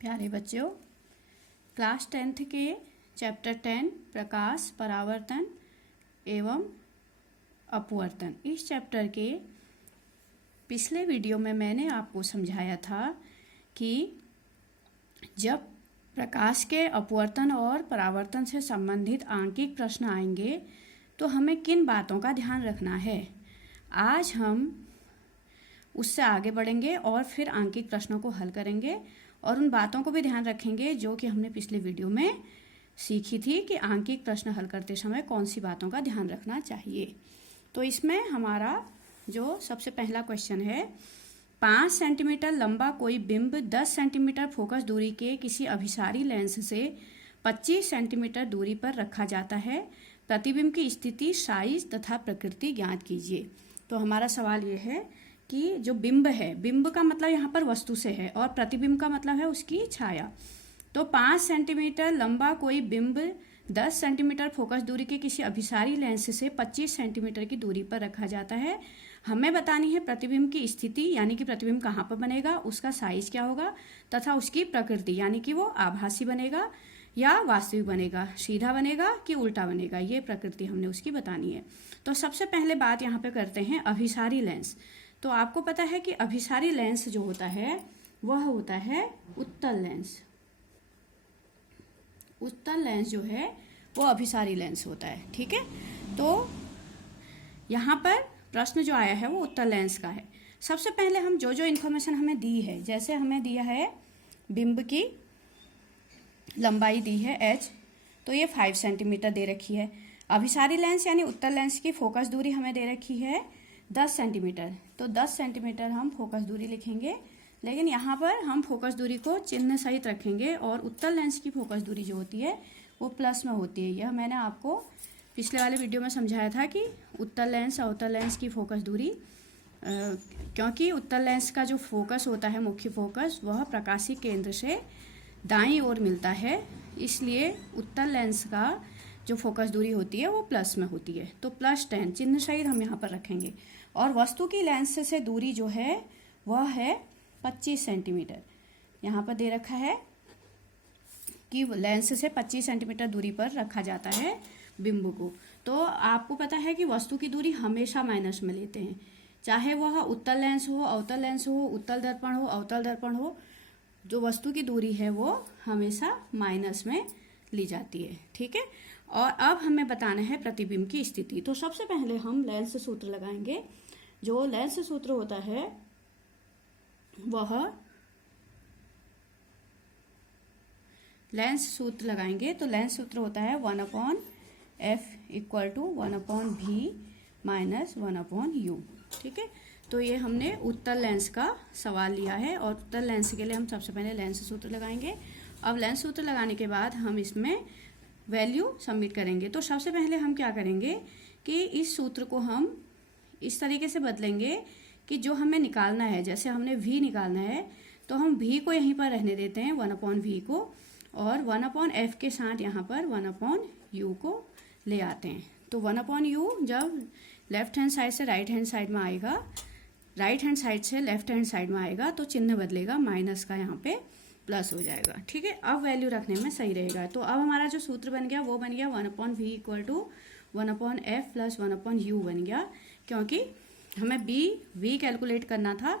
प्यारे बच्चों, class 10th के चैप्टर 10 प्रकाश, परावर्तन एवं अपवर्तन, इस चैप्टर के पिछले वीडियो में मैंने आपको समझाया था कि जब प्रकाश के अपवर्तन और परावर्तन से संबंधित आंकिक प्रश्न आएंगे तो हमें किन बातों का ध्यान रखना है। आज हम उससे आगे बढ़ेंगे और फिर आंकिक प्रश्नों को हल करेंगे और उन बातों को भी ध्यान रखेंगे जो कि हमने पिछले वीडियो में सीखी थी कि आंकिक प्रश्न हल करते समय कौन सी बातों का ध्यान रखना चाहिए। तो इसमें हमारा जो सबसे पहला क्वेश्चन है, 5 सेंटीमीटर लंबा कोई बिंब 10 सेंटीमीटर फोकस दूरी के किसी अभिसारी लेंस से 25 सेंटीमीटर दूरी पर रखा जाता है। प्रतिबिंब की स्थिति, साइज तथा प्रकृति ज्ञात कीजिए। तो हमारा सवाल ये है कि जो बिंब है, बिंब का मतलब यहाँ पर वस्तु से है और प्रतिबिंब का मतलब है उसकी छाया। तो 5 सेंटीमीटर लंबा कोई बिंब 10 सेंटीमीटर फोकस दूरी के किसी अभिसारी लेंस से 25 सेंटीमीटर की दूरी पर रखा जाता है। हमें बतानी है प्रतिबिंब की स्थिति, यानी कि प्रतिबिंब कहाँ पर बनेगा, उसका साइज क्या होगा तथा उसकी प्रकृति, यानी कि वो आभासी बनेगा या वास्तविक बनेगा, सीधा बनेगा कि उल्टा बनेगा, ये प्रकृति हमने उसकी बतानी है। तो सबसे पहले बात यहाँ पे करते हैं अभिसारी लेंस। तो आपको पता है कि अभिसारी लेंस जो होता है वह होता है उत्तल लेंस। उत्तल लेंस जो है वो अभिसारी लेंस होता है, ठीक है। तो यहाँ पर प्रश्न जो आया है वो उत्तल लेंस का है। सबसे पहले हम जो इन्फॉर्मेशन हमें दी है, जैसे हमें दिया है बिंब की लंबाई दी है h, तो ये 5 सेंटीमीटर दे रखी है। अभिसारी लेंस यानी उत्तल लेंस की फोकस दूरी हमें दे रखी है 10 सेंटीमीटर। तो 10 सेंटीमीटर हम फोकस दूरी लिखेंगे, लेकिन यहाँ पर हम फोकस दूरी को चिन्ह सहित रखेंगे और उत्तल लेंस की फोकस दूरी जो होती है वो प्लस में होती है। यह मैंने आपको पिछले वाले वीडियो में समझाया था कि उत्तल लेंस और उत्तल लेंस की फोकस दूरी, क्योंकि उत्तल लेंस का जो फोकस होता है, मुख्य फोकस, वह प्रकाशीय केंद्र से दाईं ओर मिलता है, इसलिए उत्तल लेंस का जो फोकस दूरी होती है वो प्लस में होती है। तो +10 चिन्ह सहित हम यहाँ पर रखेंगे। और वस्तु की लेंस से दूरी जो है वह है 25 सेंटीमीटर। यहाँ पर दे रखा है कि लेंस से 25 सेंटीमीटर दूरी पर रखा जाता है बिंब को। तो आपको पता है कि वस्तु की दूरी हमेशा माइनस में लेते हैं, चाहे वह उत्तल लेंस हो, अवतल लेंस हो, उत्तल दर्पण हो, अवतल दर्पण हो, जो वस्तु की दूरी है वो हमेशा माइनस में ली जाती है, ठीक है। और अब हमें बताना है प्रतिबिंब की स्थिति। तो सबसे पहले हम लेंस सूत्र लगाएंगे। जो लेंस सूत्र होता है वह लेंस सूत्र लगाएंगे, तो लेंस सूत्र होता है 1/f = 1/v - 1/u, ठीक है। तो ये हमने उत्तल लेंस का सवाल लिया है और उत्तल लेंस के लिए हम सबसे पहले लेंस सूत्र लगाएंगे। अब लेंस सूत्र लगाने के बाद हम इसमें वैल्यू सबमिट करेंगे। तो सबसे पहले हम क्या करेंगे कि इस सूत्र को हम इस तरीके से बदलेंगे कि जो हमें निकालना है, जैसे हमने v निकालना है तो हम v को यहीं पर रहने देते हैं 1/v को, और 1/f के साथ यहाँ पर 1/u को ले आते हैं। तो 1/u जब लेफ्ट हैंड साइड से राइट हैंड साइड में आएगा, राइट हैंड साइड से लेफ्ट हैंड साइड में आएगा, तो चिन्ह बदलेगा, माइनस का यहाँ पे प्लस हो जाएगा, ठीक है। अब वैल्यू रखने में सही रहेगा। तो अब हमारा जो सूत्र बन गया वो बन गया 1/v = 1/f + 1/u बन गया, क्योंकि हमें v कैलकुलेट करना था,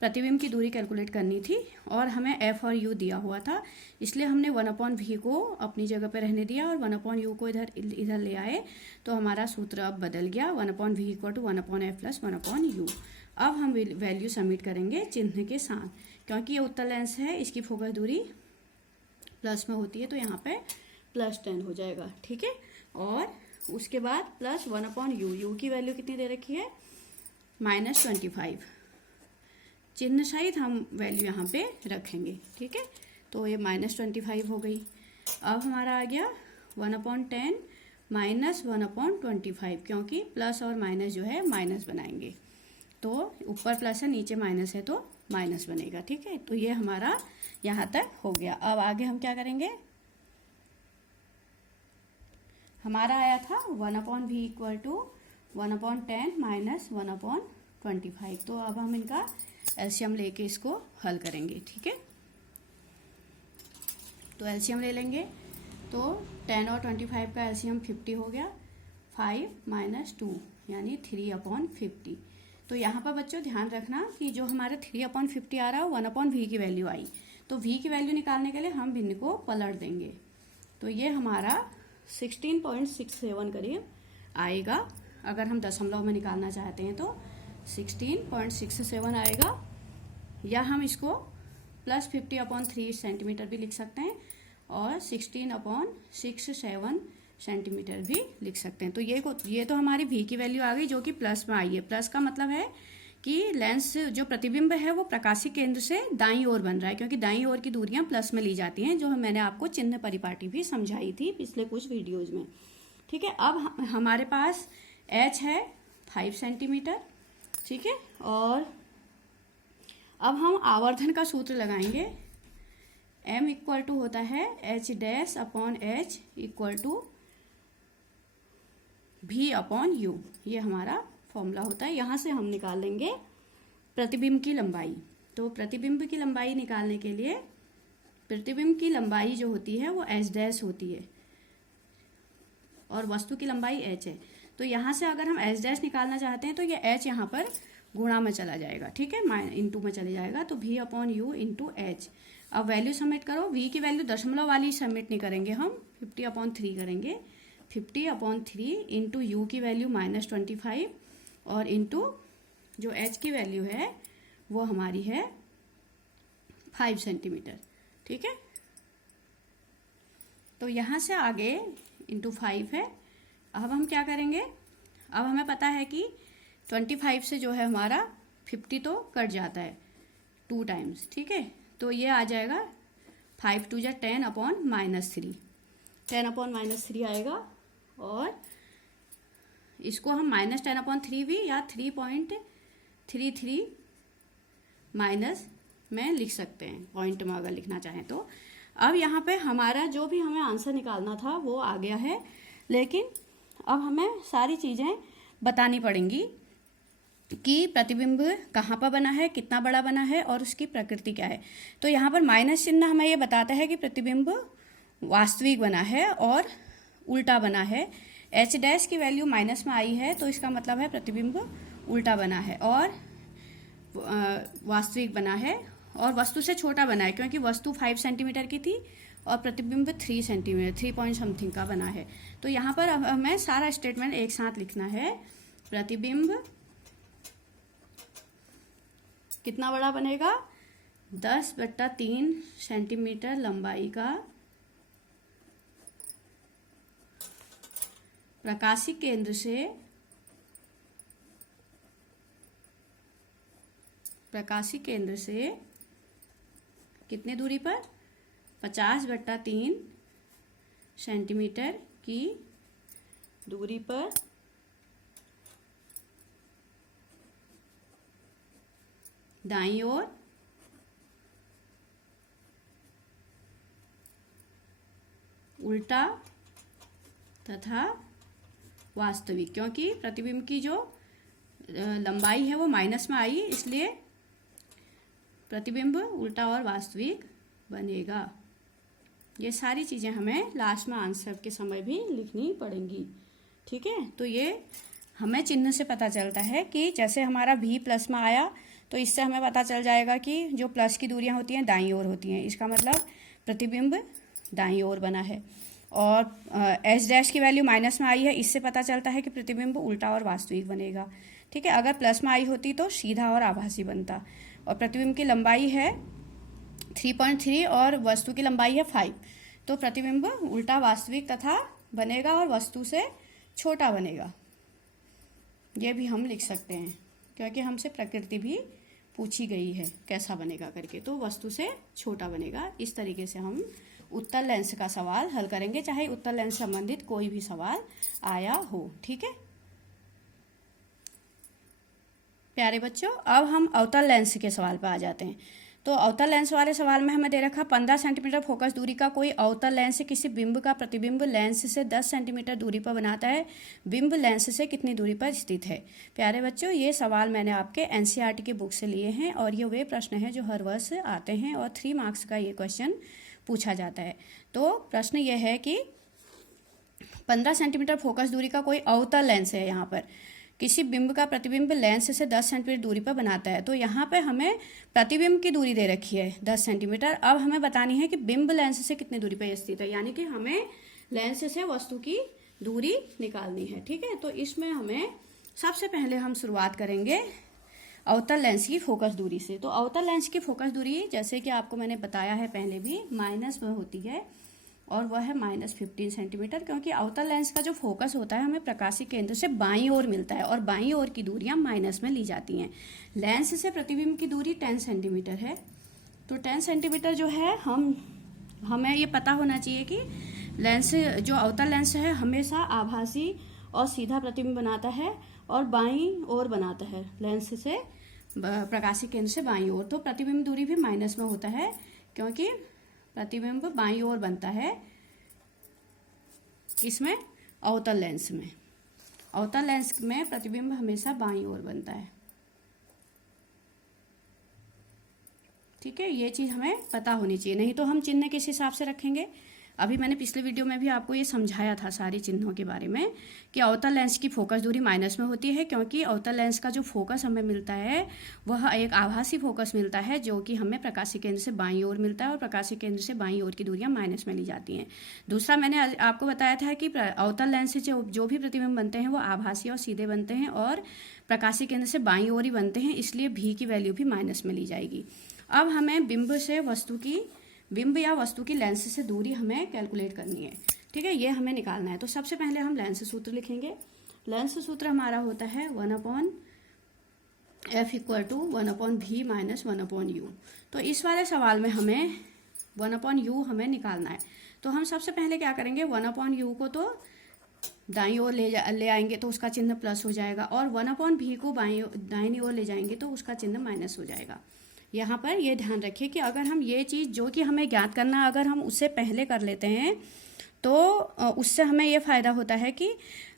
प्रतिबिंब की दूरी कैलकुलेट करनी थी और हमें f और u दिया हुआ था, इसलिए हमने 1/v को अपनी जगह पे रहने दिया और 1/u को इधर ले आए। तो हमारा सूत्र अब बदल गया, 1/v = 1/f + 1/u। अब हम वैल्यू सबमिट करेंगे चिन्ह के साथ, क्योंकि ये उत्तल लेंस है, इसकी फोकस दूरी प्लस में होती है, तो यहाँ पे +10 हो जाएगा, ठीक है। और उसके बाद प्लस 1/u, u की वैल्यू कितनी दे रखी है -25, चिन्ह सहित हम वैल्यू यहाँ पे रखेंगे, ठीक है। तो ये -25 हो गई। अब हमारा आ गया 1/10 - 1/25, क्योंकि प्लस और माइनस जो है माइनस बनाएंगे, तो ऊपर प्लस है नीचे माइनस है तो माइनस बनेगा, ठीक है। तो ये हमारा यहाँ तक हो गया। अब आगे हम क्या करेंगे, हमारा आया था 1/v = 1/10 - 1/25। तो अब हम इनका एलसीएम लेके इसको हल करेंगे, ठीक है। तो एलसीएम ले लेंगे, तो 10 और 25 का एलसीएम 50 हो गया, 5 - 2 यानी 3/50। तो यहाँ पर बच्चों ध्यान रखना कि जो हमारा 3/50 आ रहा है 1/v की वैल्यू आई, तो v की वैल्यू निकालने के लिए हम भिन्न को पलट देंगे, तो ये हमारा 16.67 करीब आएगा। अगर हम दशमलव में निकालना चाहते हैं तो 16.67 आएगा, या हम इसको +50/3 सेंटीमीटर भी लिख सकते हैं और 16/67 सेंटीमीटर भी लिख सकते हैं। तो ये तो हमारी v की वैल्यू आ गई जो कि प्लस में आई है। प्लस का मतलब है कि लेंस जो प्रतिबिंब है वो प्रकाशीय केंद्र से दाईं ओर बन रहा है, क्योंकि दाईं ओर की दूरियां प्लस में ली जाती हैं, जो मैंने आपको चिन्ह परिपाटी भी समझाई थी पिछले कुछ वीडियोज में। ठीक है, अब हमारे पास h है 5 सेंटीमीटर। ठीक है, और अब हम आवर्धन का सूत्र लगाएंगे। m इक्वल टू होता है h'/h इक्वल टू v/u, ये हमारा फॉर्मूला होता है। यहाँ से हम निकाल लेंगे प्रतिबिंब की लंबाई। तो प्रतिबिंब की लंबाई निकालने के लिए प्रतिबिंब की लंबाई जो होती है वो h' होती है और वस्तु की लंबाई h है। तो यहाँ से अगर हम h' निकालना चाहते हैं तो ये h यहाँ पर गुणा में चला जाएगा, ठीक है, इंटू में चले जाएगा, तो v/u इंटू h। अब वैल्यू सबमिट करो। v की वैल्यू दशमलव वाली सबमिट नहीं करेंगे, हम 50/3 करेंगे। 50/3 इंटू u की वैल्यू -25 और इंटू जो h की वैल्यू है वो हमारी है 5 सेंटीमीटर। ठीक है, तो यहाँ से आगे इंटू 5 है। अब हम क्या करेंगे, अब हमें पता है कि 25 से जो है हमारा 50 तो कट जाता है 2 टाइम्स। ठीक है, तो ये आ जाएगा 5 2 जा 10/-3 10/-3 आएगा, और इसको हम -10/3 भी या 3.33 माइनस में लिख सकते हैं, पॉइंट में अगर लिखना चाहें तो। अब यहाँ पे हमारा जो भी हमें आंसर निकालना था वो आ गया है, लेकिन अब हमें सारी चीज़ें बतानी पड़ेंगी कि प्रतिबिंब कहाँ पर बना है, कितना बड़ा बना है और उसकी प्रकृति क्या है। तो यहाँ पर माइनस चिन्ह हमें ये बताता है कि प्रतिबिंब वास्तविक बना है और उल्टा बना है। h' की वैल्यू माइनस में आई है तो इसका मतलब है प्रतिबिंब उल्टा बना है और वास्तविक बना है और वस्तु से छोटा बना है, क्योंकि वस्तु 5 सेंटीमीटर की थी और प्रतिबिंब 3 सेंटीमीटर 3 पॉइंट समथिंग का बना है। तो यहाँ पर हमें सारा स्टेटमेंट एक साथ लिखना है। प्रतिबिंब कितना बड़ा बनेगा, 10/3 सेंटीमीटर लंबाई का प्रकाशीय केंद्र से कितने दूरी पर, 50/3 सेंटीमीटर की दूरी पर दाईं ओर उल्टा तथा वास्तविक, क्योंकि प्रतिबिंब की जो लंबाई है वो माइनस में आई, इसलिए प्रतिबिंब उल्टा और वास्तविक बनेगा। ये सारी चीज़ें हमें लास्ट में आंसर के समय भी लिखनी पड़ेंगी। ठीक है, तो ये हमें चिन्ह से पता चलता है कि जैसे हमारा v प्लस में आया तो इससे हमें पता चल जाएगा कि जो प्लस की दूरियां होती हैं दाईं ओर होती हैं, इसका मतलब प्रतिबिंब दाईं ओर बना है। और h' की वैल्यू माइनस में आई है, इससे पता चलता है कि प्रतिबिंब उल्टा और वास्तविक बनेगा। ठीक है, अगर प्लस में आई होती तो सीधा और आभासी बनता। और प्रतिबिंब की लंबाई है 3.3 और वस्तु की लंबाई है 5, तो प्रतिबिंब उल्टा वास्तविक तथा बनेगा और वस्तु से छोटा बनेगा। ये भी हम लिख सकते हैं, क्योंकि हमसे प्रकृति भी पूछी गई है कैसा बनेगा करके, तो वस्तु से छोटा बनेगा। इस तरीके से हम उत्तल लेंस का सवाल हल करेंगे, चाहे उत्तल लेंस संबंधित कोई भी सवाल आया हो। ठीक है प्यारे बच्चों, अब हम अवतल लेंस के सवाल पर आ जाते हैं। तो अवतल लेंस वाले सवाल में हमें दे रखा 15 सेंटीमीटर फोकस दूरी का कोई अवतल लेंस किसी बिंब का प्रतिबिंब लेंस से 10 सेंटीमीटर दूरी पर बनाता है, बिंब लेंस से कितनी दूरी पर स्थित है। प्यारे बच्चों, ये सवाल मैंने आपके एनसीईआरटी की बुक से लिए हैं और ये वे प्रश्न हैं जो हर वर्ष आते हैं और 3 मार्क्स का ये क्वेश्चन पूछा जाता है। तो प्रश्न यह है कि 15 सेंटीमीटर फोकस दूरी का कोई अवतल लेंस है, यहाँ पर किसी बिंब का प्रतिबिंब लेंस से 10 सेंटीमीटर दूरी पर बनाता है। तो यहाँ पे हमें प्रतिबिंब की दूरी दे रखी है 10 सेंटीमीटर। अब हमें बतानी है कि बिंब लेंस से कितनी दूरी पर स्थित है, यानी कि हमें लेंस से वस्तु की दूरी निकालनी है। ठीक है, तो इसमें हमें सबसे पहले हम शुरुआत करेंगे अवतल लेंस की फोकस दूरी से। तो अवतल लेंस की फोकस दूरी जैसे कि आपको मैंने बताया है पहले भी, माइनस में होती है और वह है -15 सेंटीमीटर, क्योंकि अवतल लेंस का जो फोकस होता है हमें प्रकाशीय केंद्र से बाईं ओर मिलता है और बाईं ओर की दूरियां माइनस में ली जाती हैं। लेंस से प्रतिबिंब की दूरी 10 सेंटीमीटर है। तो 10 सेंटीमीटर जो है हमें ये पता होना चाहिए कि लेंस जो अवतल लेंस है हमेशा आभासी और सीधा प्रतिबिंब बनाता है और बाईं ओर बनाता है, लेंस से प्रकाशीय केंद्र से बाईं ओर। तो प्रतिबिंब दूरी भी माइनस में होता है, क्योंकि प्रतिबिंब बाईं ओर बनता है किसमें, अवतल लेंस में। अवतल लेंस में प्रतिबिंब हमेशा बाईं ओर बनता है। ठीक है, ये चीज हमें पता होनी चाहिए, नहीं तो हम चिन्ह किस हिसाब से रखेंगे। अभी मैंने पिछले वीडियो में भी आपको ये समझाया था सारी चिन्हों के बारे में कि अवतल लेंस की फोकस दूरी माइनस में होती है, क्योंकि अवतल लेंस का जो फोकस हमें मिलता है वह एक आभासी फोकस मिलता है जो कि हमें प्रकाशीय केंद्र से बाईं ओर मिलता है और प्रकाशीय केंद्र से बाईं ओर की दूरियां माइनस में ली जाती हैं। दूसरा मैंने आपको बताया था कि अवतल लेंस से जो भी प्रतिबिंब बनते हैं वो आभासी और सीधे बनते हैं और प्रकाशीय केंद्र से बाईं ओर ही बनते हैं, इसलिए भी की वैल्यू भी माइनस में ली जाएगी। अब हमें बिंब या वस्तु की लेंस से दूरी हमें कैलकुलेट करनी है। ठीक है, ये हमें निकालना है। तो सबसे पहले हम लेंस सूत्र लिखेंगे। लेंस सूत्र हमारा होता है 1/f = 1/v - 1/u। तो इस वाले सवाल में हमें 1/u हमें निकालना है। तो हम सबसे पहले क्या करेंगे, 1/u को तो दाईं ओर ले आएंगे तो उसका चिन्ह प्लस हो जाएगा, और 1/v को दाहिनी ओर ले जाएंगे तो उसका चिन्ह माइनस हो जाएगा। यहाँ पर ये ध्यान रखिए कि अगर हम ये चीज़ जो कि हमें ज्ञात करना है अगर हम उससे पहले कर लेते हैं तो उससे हमें ये फ़ायदा होता है कि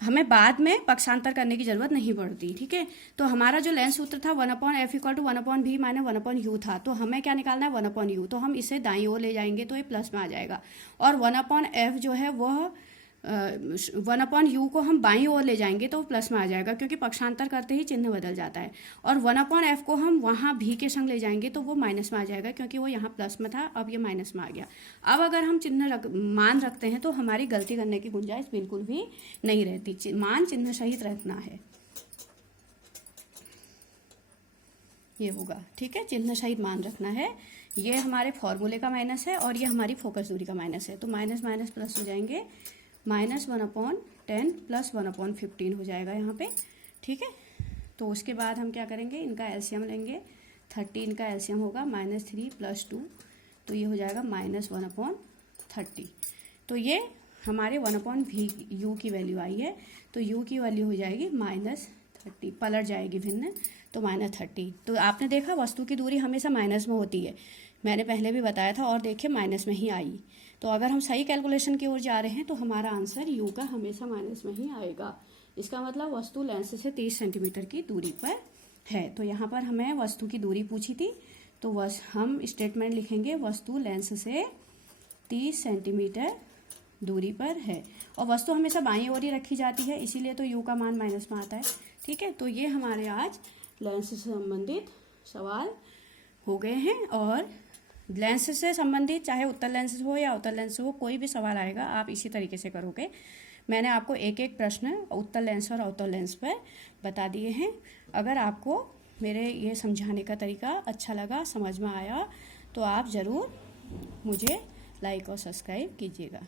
हमें बाद में पक्षांतर करने की ज़रूरत नहीं पड़ती। ठीक है, तो हमारा जो लेंस सूत्र था 1/f = 1/v - 1/u था, तो हमें क्या निकालना है 1/u। तो हम इसे दाईं ओर ले जाएंगे तो ये प्लस में आ जाएगा, और 1/f जो है वह 1/u को हम बाईं ओर ले जाएंगे तो प्लस में आ जाएगा, क्योंकि पक्षांतर करते ही चिन्ह बदल जाता है। और 1/f को हम वहाँ भी के संग ले जाएंगे तो वो माइनस में आ जाएगा, क्योंकि वो यहाँ प्लस में था, अब ये माइनस में आ गया। अब अगर हम मान रखते हैं तो हमारी गलती करने की गुंजाइश बिल्कुल भी नहीं रहती। मान चिन्ह सहित रखना है, ये होगा। ठीक है, चिन्ह सहित मान रखना है। ये हमारे फॉर्मूले का माइनस है और ये हमारी फोकस दूरी का माइनस है। तो माइनस माइनस प्लस हो जाएंगे, -1/10 + 1/15 हो जाएगा यहाँ पे। ठीक है, तो उसके बाद हम क्या करेंगे, इनका एलसीएम लेंगे। 30 इनका एलसीएम होगा -3 + 2, तो ये हो जाएगा -1/30। तो ये हमारे 1/vu की वैल्यू आई है। तो u की वैल्यू हो जाएगी -30, पलट जाएगी भिन्न, तो -30। तो आपने देखा वस्तु की दूरी हमेशा माइनस में होती है, मैंने पहले भी बताया था, और देखिए माइनस में ही आई। तो अगर हम सही कैलकुलेशन की ओर जा रहे हैं तो हमारा आंसर u का हमेशा माइनस में ही आएगा। इसका मतलब वस्तु लेंस से 30 सेंटीमीटर की दूरी पर है। तो यहाँ पर हमें वस्तु की दूरी पूछी थी, तो हम स्टेटमेंट लिखेंगे वस्तु लेंस से 30 सेंटीमीटर दूरी पर है, और वस्तु हमेशा बाईं ओर ही रखी जाती है, इसीलिए तो u का मान माइनस में आता है। ठीक है, तो ये हमारे आज लेंस से संबंधित सवाल हो गए हैं। और लेंस से संबंधित चाहे उत्तल लेंस हो या अवतल लेंस हो, कोई भी सवाल आएगा आप इसी तरीके से करोगे। मैंने आपको एक एक प्रश्न उत्तल लेंस और अवतल लेंस पर बता दिए हैं। अगर आपको मेरे ये समझाने का तरीका अच्छा लगा, समझ में आया, तो आप ज़रूर मुझे लाइक और सब्सक्राइब कीजिएगा।